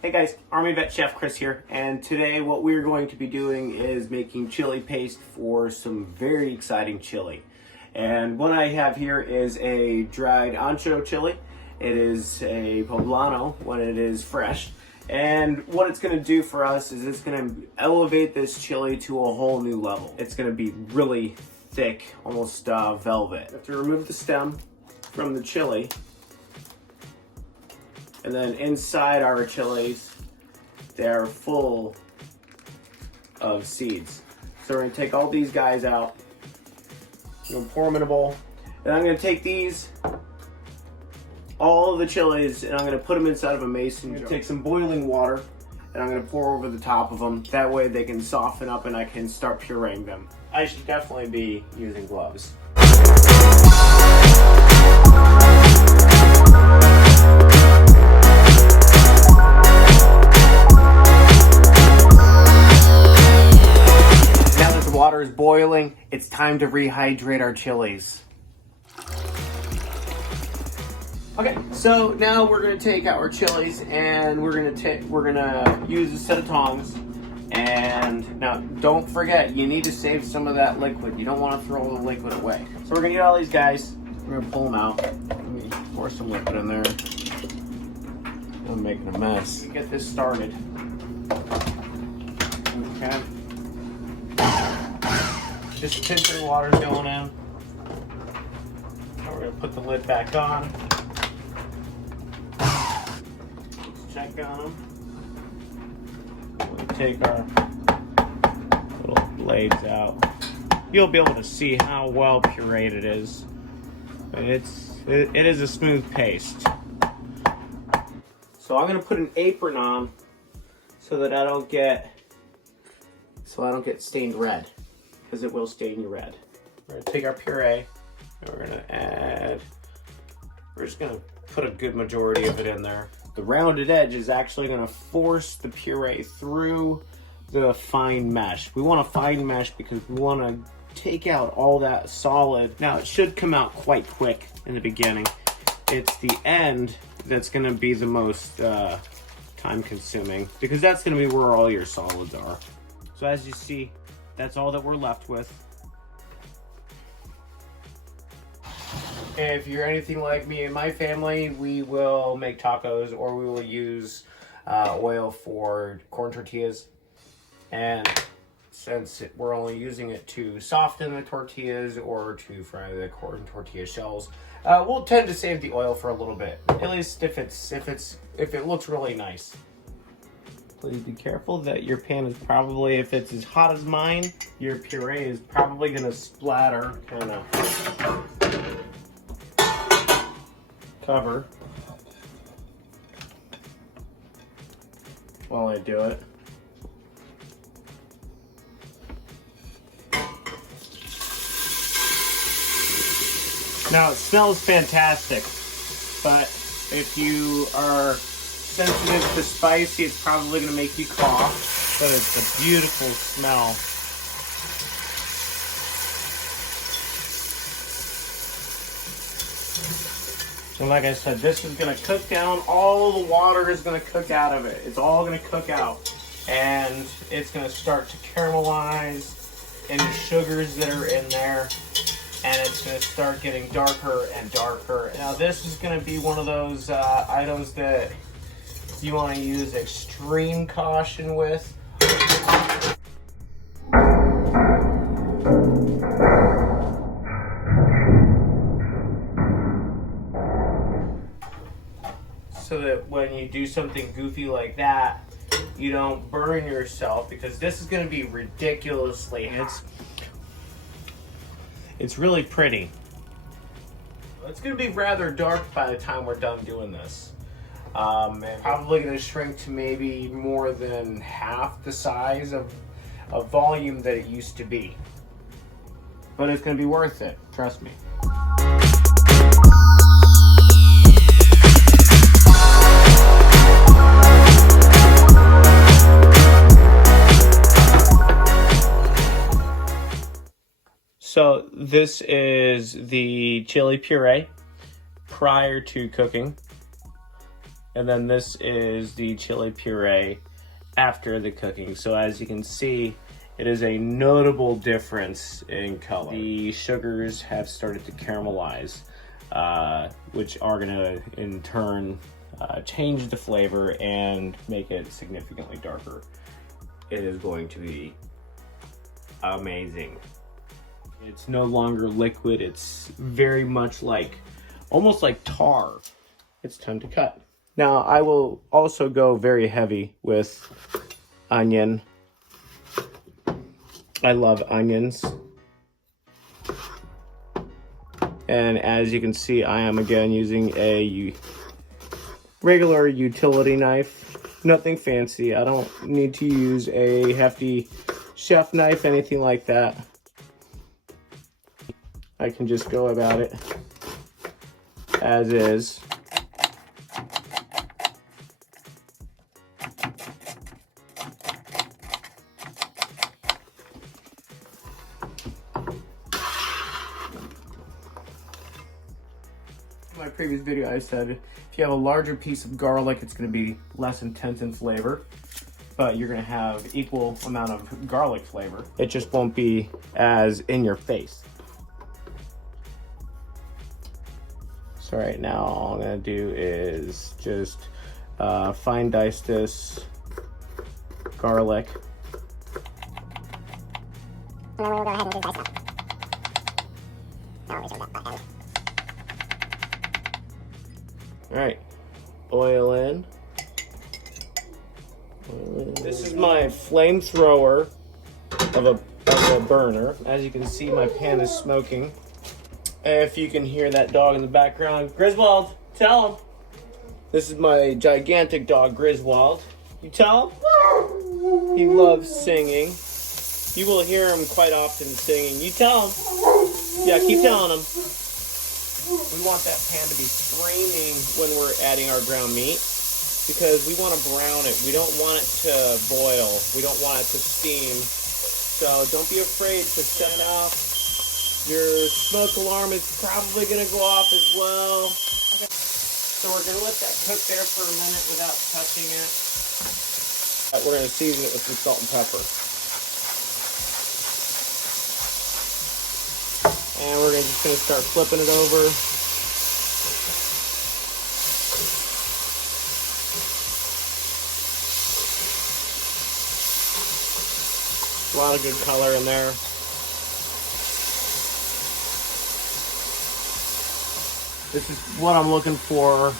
Hey guys, Army Vet Chef Chris here, and today what we're going to be doing is making chili paste for some very exciting chili. And what I have here is a dried ancho chili. It is a poblano when it is fresh. And what it's going to do for us is it's going to elevate this chili to a whole new level. It's going to be really thick, almost velvet. You have to remove the stem from the chili. And then inside our chilies, they're full of seeds. So we're gonna take all these guys out. I'm gonna pour them in a bowl. And I'm gonna take these, all of the chilies, and I'm gonna put them inside of a mason jar. Take some boiling water, and I'm gonna pour over the top of them. That way they can soften up and I can start pureeing them. I should definitely be using gloves. Water is boiling. It's time to rehydrate our chilies. Okay, so now we're gonna take our chilies and we're gonna use a set of tongs. And now don't forget, you need to save some of that liquid. You don't want to throw all the liquid away. So we're gonna get all these guys. We're gonna pull them out. Let me pour some liquid in there. I'm making a mess. Get this started. Okay. Just pincher water's going in. Now we're gonna put the lid back on. Let's check on them. We'll take our little blades out. You'll be able to see how well pureed it is. It is a smooth paste. So I'm gonna put an apron on so that I don't get stained red. Because it will stain you red. We're gonna take our puree and we're just gonna put a good majority of it in there. The rounded edge is actually gonna force the puree through the fine mesh. We want a fine mesh because we wanna take out all that solid. Now it should come out quite quick in the beginning. It's the end that's gonna be the most time consuming because that's gonna be where all your solids are. So as you see, that's all that we're left with. If you're anything like me and my family, we will make tacos or we will use oil for corn tortillas. And since we're only using it to soften the tortillas or to fry the corn tortilla shells, we'll tend to save the oil for a little bit. At least if it looks really nice. Please be careful that your pan is probably, if it's as hot as mine, your puree is probably gonna splatter. Kind of cover while I do it. Now it smells fantastic, but if you are sensitive to spicy, it's probably going to make you cough, but it's a beautiful smell. So like I said, this is going to cook down. All the water is going to cook out of it. It's all going to cook out. And it's going to start to caramelize any sugars that are in there. And it's going to start getting darker and darker. Now this is going to be one of those items that you want to use extreme caution with. So that when you do something goofy like that, you don't burn yourself, because this is going to be ridiculously hot. It's really pretty. It's going to be rather dark by the time we're done doing this. And probably going to shrink to maybe more than half the size of volume that it used to be. But it's going to be worth it, trust me. So this is the chili puree prior to cooking. And then this is the chili puree after the cooking. So as you can see, it is a notable difference in color. The sugars have started to caramelize, which are gonna in turn change the flavor and make it significantly darker. It is going to be amazing. It's no longer liquid, it's very much like, almost like tar. It's time to cut. Now I will also go very heavy with onion. I love onions. And as you can see, I am again using a regular utility knife. Nothing fancy. I don't need to use a hefty chef knife, anything like that. I can just go about it as is. In my previous video, I said if you have a larger piece of garlic, it's going to be less intense in flavor, but you're going to have equal amount of garlic flavor. It just won't be as in your face. So right now, all I'm going to do is just fine dice this garlic. And then we'll go ahead and just dice it up. All right, oil in. This is my flamethrower of a burner. As you can see, my pan is smoking. If you can hear that dog in the background, Griswold, tell him. This is my gigantic dog, Griswold. You tell him? He loves singing. You will hear him quite often singing. You tell him. Yeah, keep telling him. We want that pan to be streaming when we're adding our ground meat because we want to brown it. We don't want it to boil. We don't want it to steam. So don't be afraid to set it off. Your smoke alarm is probably going to go off as well. Okay. So we're going to let that cook there for a minute without touching it. We're going to season it with some salt and pepper. And we're just going to start flipping it over. A lot of good color in there. This is what I'm looking for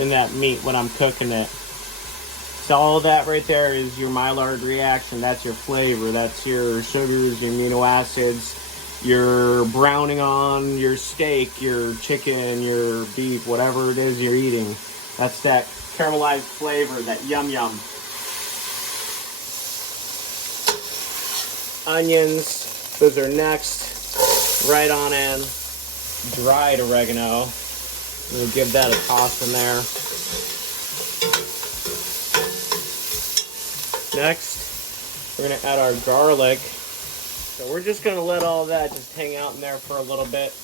in that meat when I'm cooking it. So all of that right there is your Maillard reaction. That's your flavor. That's your sugars, your amino acids. You're browning on your steak, your chicken, your beef, whatever it is you're eating. That's that caramelized flavor, that yum yum. Onions, those are next, right on in. Dried oregano. We'll give that a toss in there. Next, we're gonna add our garlic. So we're just gonna let all that just hang out in there for a little bit.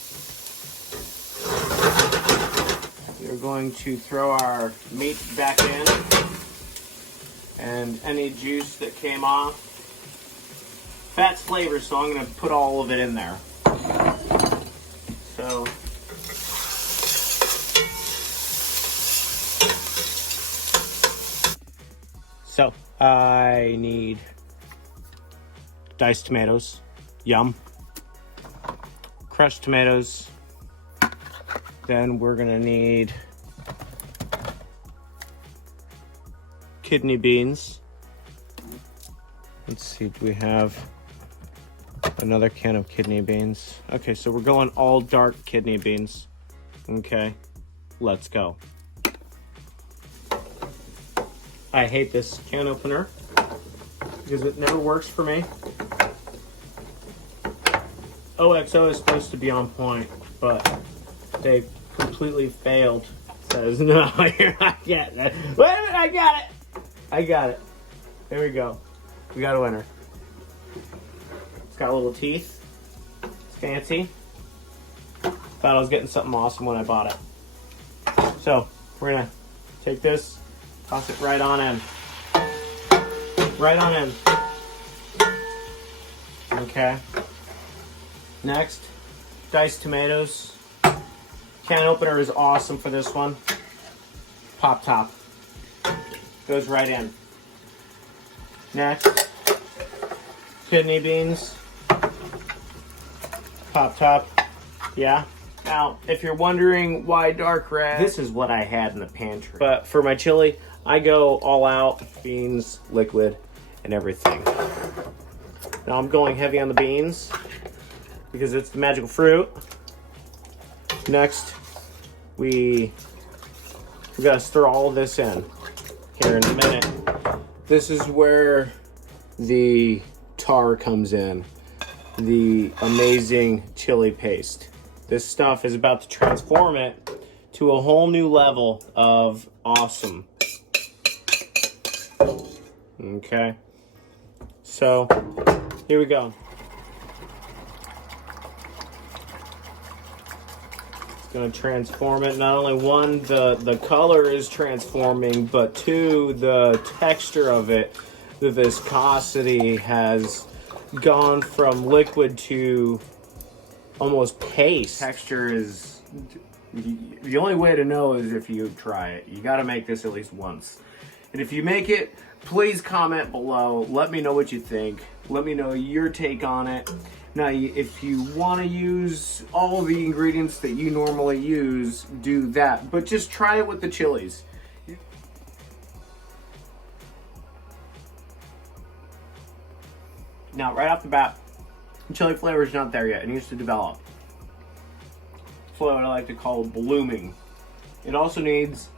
We're going to throw our meat back in and any juice that came off. Fat's flavor, so I'm gonna put all of it in there. So I need diced tomatoes, yum, crushed tomatoes. Then we're gonna need kidney beans. Let's see, do we have another can of kidney beans? Okay, so we're going all dark kidney beans. Okay, let's go. I hate this can opener because it never works for me. OXO is supposed to be on point, but they completely failed. Says, no, you're not getting it. Wait a minute, I got it. I got it. There we go. We got a winner. It's got little teeth. It's fancy. Thought I was getting something awesome when I bought it. So, we're gonna Take this, toss it right on in. Right on in. Okay. Next, diced tomatoes. Can opener is awesome for this one. Pop top. Goes right in. Next, kidney beans. Pop top. Yeah. Now, if you're wondering why dark red, this is what I had in the pantry. But for my chili, I go all out. Beans, liquid, and everything. Now I'm going heavy on the beans because it's the magical fruit. Next, we gotta stir all of this in here in a minute. This is where the tar comes in, the amazing chili paste. This stuff is about to transform it to a whole new level of awesome. Okay, so here we go. It's gonna transform it. Not only one, the color is transforming, but two, the texture of it, the viscosity has gone from liquid to almost paste. Texture is, the only way to know is if you try it. You gotta make this at least once. And if you make it, please comment below. Let me know what you think. Let me know your take on it. Now, if you want to use all the ingredients that you normally use, do that. But just try it with the chilies. Now, right off the bat, the chili flavor is not there yet. It needs to develop. That's what I like to call blooming. It also needs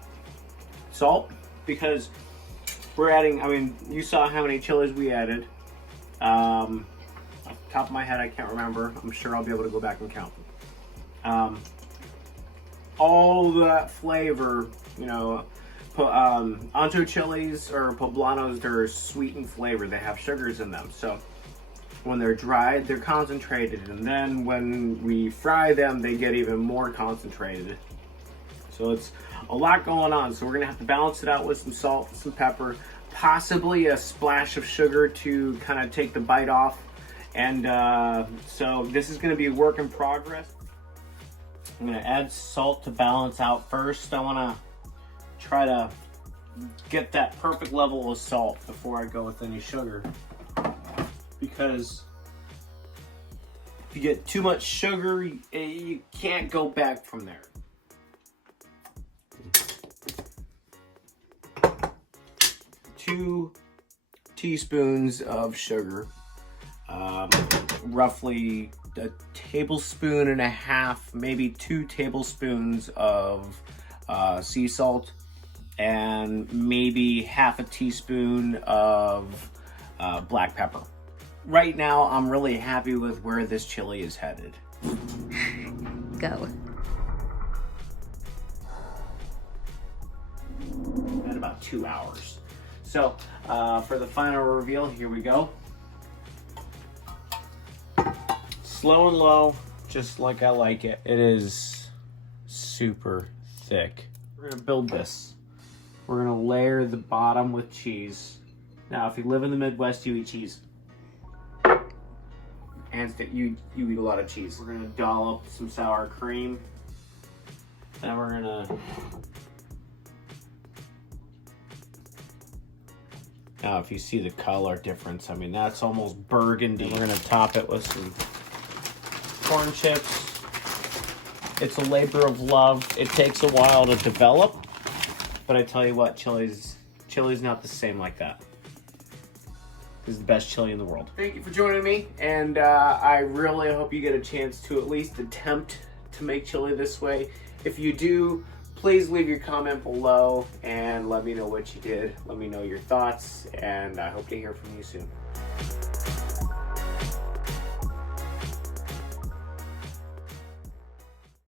salt because we're adding, I mean, you saw how many chilies we added. Off the top of my head, I can't remember. I'm sure I'll be able to go back and count. All that flavor, you know, Ancho chilies or poblanos, they're sweet in flavor. They have sugars in them. So when they're dried, they're concentrated. And then when we fry them, they get even more concentrated. So it's a lot going on. So we're gonna have to balance it out with some salt, some pepper, possibly a splash of sugar to kind of take the bite off. And so this is gonna be a work in progress. I'm gonna add salt to balance out first. I wanna try to get that perfect level of salt before I go with any sugar. Because if you get too much sugar, you can't go back from there. 2 teaspoons of sugar, roughly a tablespoon and a half, maybe 2 tablespoons of sea salt, and maybe half a teaspoon of black pepper. Right now, I'm really happy with where this chili is headed. Go. At about 2 hours. So, for the final reveal, here we go. Slow and low, just like I like it. It is super thick. We're gonna build this. We're gonna layer the bottom with cheese. Now, if you live in the Midwest, you eat cheese. And you eat a lot of cheese. We're gonna dollop some sour cream. Then we're gonna now, if you see the color difference, I mean, that's almost burgundy. We're gonna top it with some corn chips. It's a labor of love. It takes a while to develop, but I tell you what, chili's not the same like that. This is the best chili in the world. Thank you for joining me, and I really hope you get a chance to at least attempt to make chili this way. If you do, please leave your comment below and let me know what you did. Let me know your thoughts, and I hope to hear from you soon.